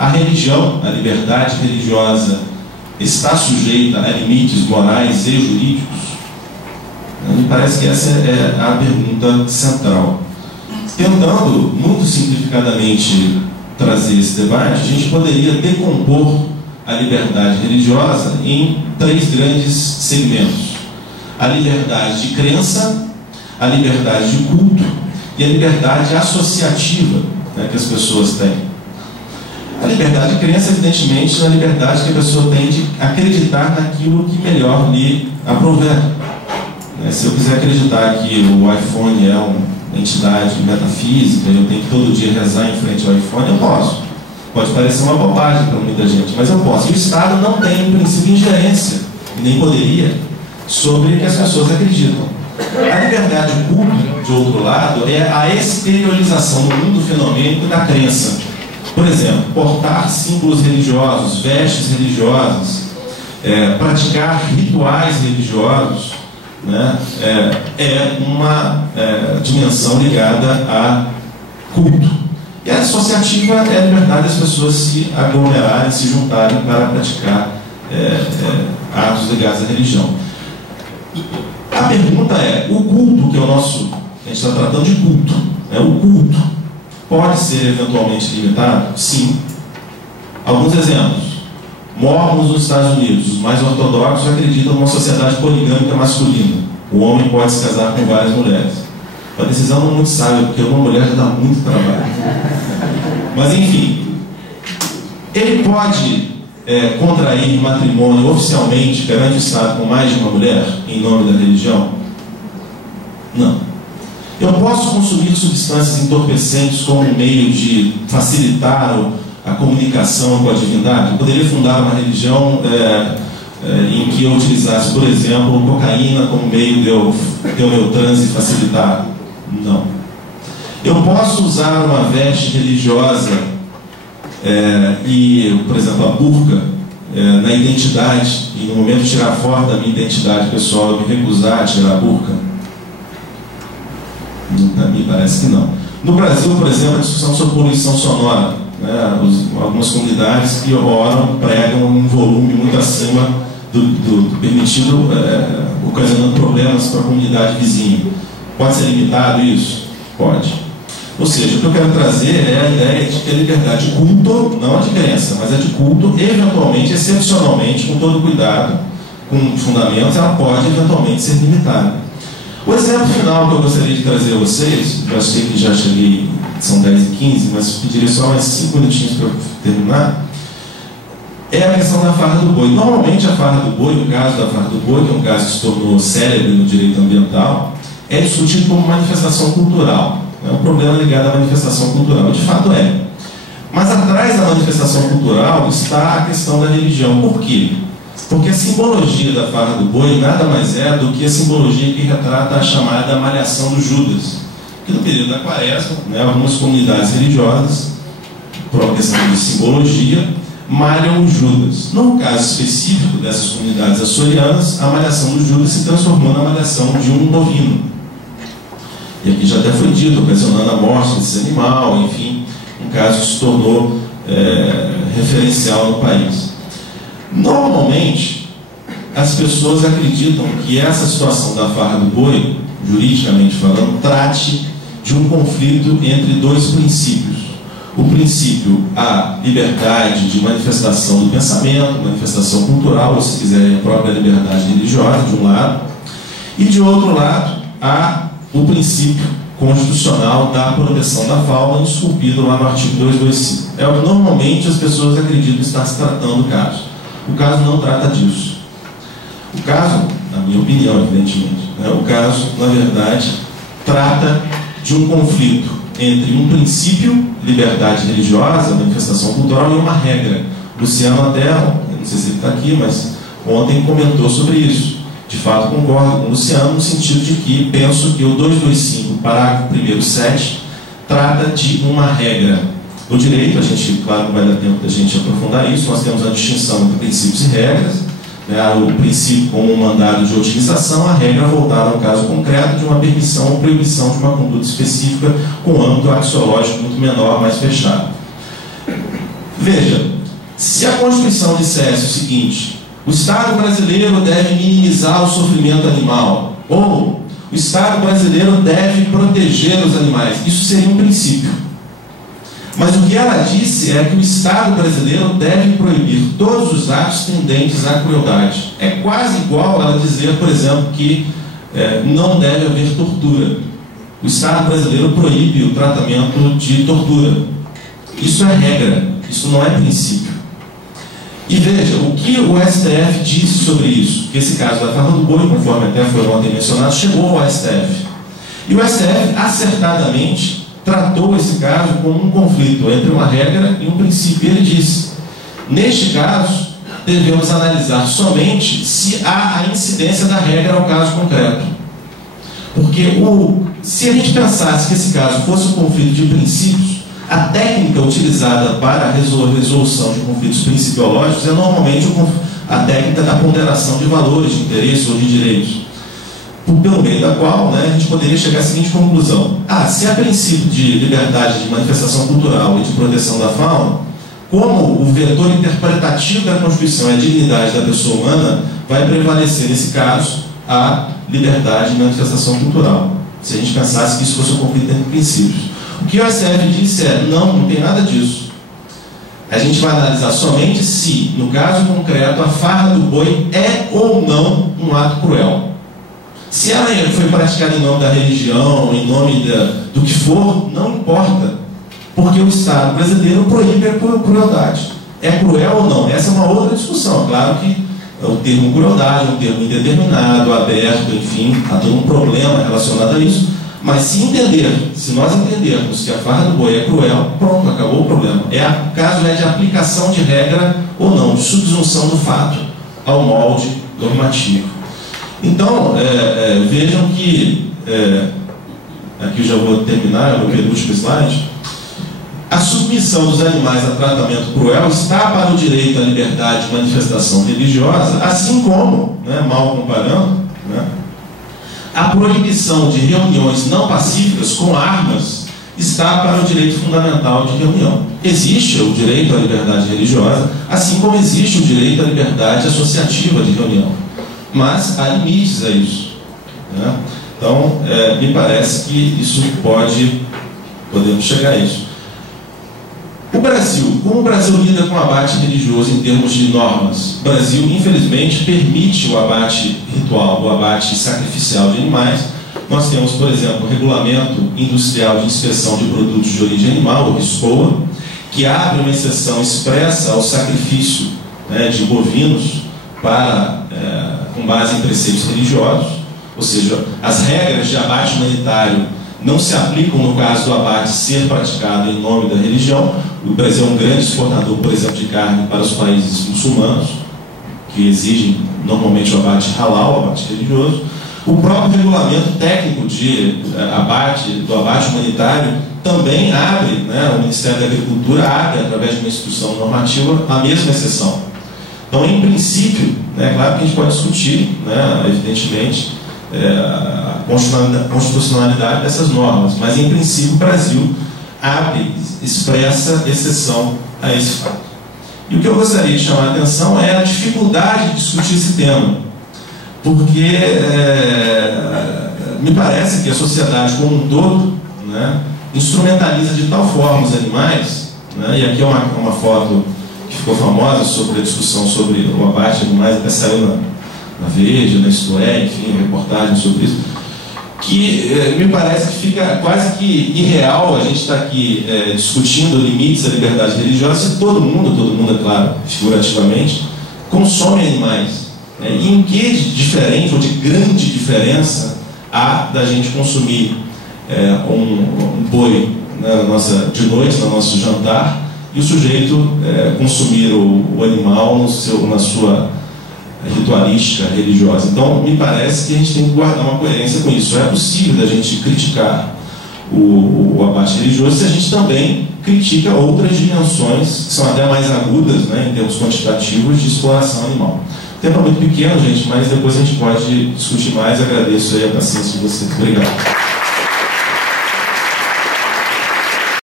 A religião, a liberdade religiosa, está sujeita a limites morais e jurídicos? Me parece que essa é a pergunta central. Tentando, muito simplificadamente, trazer esse debate, a gente poderia decompor a liberdade religiosa em 3 grandes segmentos: a liberdade de crença, a liberdade de culto e a liberdade associativa, né, que as pessoas têm. A liberdade de crença, evidentemente, é a liberdade que a pessoa tem de acreditar naquilo que melhor lhe aprouver. Se eu quiser acreditar que o iPhone é uma entidade metafísica, eu tenho que todo dia rezar em frente ao iPhone, eu posso. Pode parecer uma bobagem para muita gente, mas eu posso. E o Estado não tem, em princípio, ingerência, e nem poderia, sobre o que as pessoas acreditam. A liberdade de culto, de outro lado, é a exteriorização do mundo fenomênico da crença. Por exemplo, portar símbolos religiosos, vestes religiosas, praticar rituais religiosos, né, é uma dimensão ligada a culto. E a associativa é a liberdade das pessoas se aglomerarem, se juntarem para praticar atos ligados à religião. A pergunta é: o culto, que é o nosso... A gente está tratando de culto, o culto pode ser eventualmente limitado? Sim. Alguns exemplos. Mormons nos Estados Unidos, os mais ortodoxos, acreditam numa sociedade poligâmica masculina. O homem pode se casar com várias mulheres. A decisão não é muito sábia, porque uma mulher já dá muito trabalho. Mas, enfim, ele pode contrair matrimônio oficialmente perante o Estado com mais de uma mulher, em nome da religião? Não. Eu posso consumir substâncias entorpecentes como um meio de facilitar a comunicação com a divindade? Eu poderia fundar uma religião em que eu utilizasse, por exemplo, cocaína como meio de eu ter o meu transe facilitado? Não. Eu posso usar uma veste religiosa e, por exemplo, a burca na identidade, e no momento de tirar fora da minha identidade pessoal eu me recusar a tirar a burca? Me parece que não. No Brasil, por exemplo, a discussão sobre poluição sonora, algumas comunidades que oram, pregam um volume muito acima do permitido, ocasionando problemas para a comunidade vizinha. Pode ser limitado isso? Pode. Ou seja, o que eu quero trazer é a ideia de que a liberdade de culto, não a de crença, mas a de culto, eventualmente, excepcionalmente, com todo cuidado, com fundamentos, ela pode eventualmente ser limitada. O exemplo final que eu gostaria de trazer a vocês, eu sei que já cheguei, são 10h15, mas pediria só mais 5 minutinhos para eu terminar, é a questão da farra do boi. Normalmente a farra do boi, o caso da farra do boi, que é um caso que se tornou célebre no direito ambiental, é discutido como manifestação cultural. É um problema ligado à manifestação cultural. De fato é. Mas atrás da manifestação cultural está a questão da religião. Por quê? Porque a simbologia da farra do boi nada mais é do que a simbologia que retrata a chamada malhação do Judas. Que no período da Quaresma, algumas comunidades religiosas, por uma questão de simbologia, malham o Judas. No caso específico dessas comunidades açorianas, a malhação do Judas se transformou na malhação de um bovino. E aqui já até foi dito, ocasionando a morte desse animal, enfim, um caso que se tornou referencial no país. Normalmente, as pessoas acreditam que essa situação da farra do boi, juridicamente falando, trate de um conflito entre 2 princípios. O princípio, a liberdade de manifestação do pensamento, manifestação cultural, ou se quiserem, a própria liberdade religiosa, de um lado, e de outro lado, o princípio constitucional da proteção da fauna, esculpido lá no artigo 225. É o que normalmente as pessoas acreditam estar se tratando do caso. O caso não trata disso. O caso, na minha opinião, evidentemente, o caso, na verdade, trata de um conflito entre um princípio, liberdade religiosa, manifestação cultural, e uma regra. Luciano até, não sei se ele está aqui, mas ontem comentou sobre isso. De fato, concordo com o Luciano no sentido de que penso que o 225, parágrafo 1º, 7, trata de uma regra. No direito, a gente, claro, não vai dar tempo da gente aprofundar isso, nós temos a distinção entre princípios e regras, o princípio como um mandado de utilização, a regra voltada ao caso concreto de uma permissão ou proibição de uma conduta específica com âmbito axiológico muito menor, mais fechado. Veja, se a Constituição dissesse o seguinte: o Estado brasileiro deve minimizar o sofrimento animal, ou o Estado brasileiro deve proteger os animais, isso seria um princípio. Mas o que ela disse é que o Estado brasileiro deve proibir todos os atos tendentes à crueldade. É quase igual ela dizer, por exemplo, que não deve haver tortura. O Estado brasileiro proíbe o tratamento de tortura. Isso é regra, isso não é princípio. E veja, o que o STF disse sobre isso? Que esse caso da farra do boi, conforme até foi ontem mencionado, chegou ao STF. E o STF, acertadamente, tratou esse caso como um conflito entre uma regra e um princípio. Ele disse: neste caso, devemos analisar somente se há a incidência da regra ao caso concreto. Porque se a gente pensasse que esse caso fosse um conflito de princípios, a técnica utilizada para a resolução de conflitos principiológicos é normalmente a técnica da ponderação de valores, de interesses ou de direitos, pelo meio da qual a gente poderia chegar à seguinte conclusão: se há princípio de liberdade de manifestação cultural e de proteção da fauna, como o vetor interpretativo da Constituição é a dignidade da pessoa humana, vai prevalecer nesse caso a liberdade de manifestação cultural, se a gente pensasse que isso fosse um conflito entre princípios. O que o STF disse é: não tem nada disso. A gente vai analisar somente se, no caso concreto, a farra do boi é ou não um ato cruel. Se ela foi praticada em nome da religião, em nome do que for, não importa, porque o Estado brasileiro proíbe a crueldade. É cruel ou não? Essa é uma outra discussão. Claro que o termo crueldade é um termo indeterminado, aberto, enfim, há todo um problema relacionado a isso. Mas se nós entendermos que a farra do boi é cruel, pronto, acabou o problema. O caso é de aplicação de regra ou não, de subsunção do fato ao molde normativo. Então, vejam que, aqui eu já vou terminar, o meu penúltimo slide, a submissão dos animais a tratamento cruel está para o direito à liberdade de manifestação religiosa, assim como, mal comparando, a proibição de reuniões não pacíficas com armas está para o direito fundamental de reunião. Existe o direito à liberdade religiosa, assim como existe o direito à liberdade associativa de reunião. Mas há limites a isso. Então, me parece que isso podemos chegar a isso. O Brasil, como o Brasil lida com o abate religioso em termos de normas? O Brasil, infelizmente, permite o abate ritual, o abate sacrificial de animais. Nós temos, por exemplo, o Regulamento Industrial de Inspeção de Produtos de Origem Animal, o RISCOA, que abre uma exceção expressa ao sacrifício de bovinos com base em preceitos religiosos, ou seja, as regras de abate humanitário não se aplicam no caso do abate ser praticado em nome da religião. O Brasil é um grande exportador, por exemplo, de carne para os países muçulmanos, que exigem normalmente o abate halal, o abate religioso. O próprio regulamento técnico do abate humanitário também abre, o Ministério da Agricultura abre, através de uma instituição normativa, a mesma exceção. Então, em princípio, claro que a gente pode discutir, evidentemente, a constitucionalidade dessas normas, mas em princípio o Brasil expressa exceção a esse fato. E o que eu gostaria de chamar a atenção é a dificuldade de discutir esse tema, porque me parece que a sociedade como um todo instrumentaliza de tal forma os animais, e aqui é uma foto que ficou famosa sobre a discussão sobre o abate de animais, até saiu na Veja, na Isto É, enfim, reportagem sobre isso, que me parece que fica quase que irreal a gente estar aqui discutindo limites da liberdade religiosa se todo mundo, é claro, figurativamente, consome animais. E em que de diferente ou de grande diferença há da gente consumir um boi de noite, no nosso jantar, e o sujeito consumir o animal na sua ritualística religiosa? Então, me parece que a gente tem que guardar uma coerência com isso. É possível da gente criticar o abate religioso se a gente também critica outras dimensões que são até mais agudas, em termos quantitativos, de exploração animal. O tempo é muito pequeno, gente, mas depois a gente pode discutir mais. Agradeço aí a paciência de vocês. Obrigado.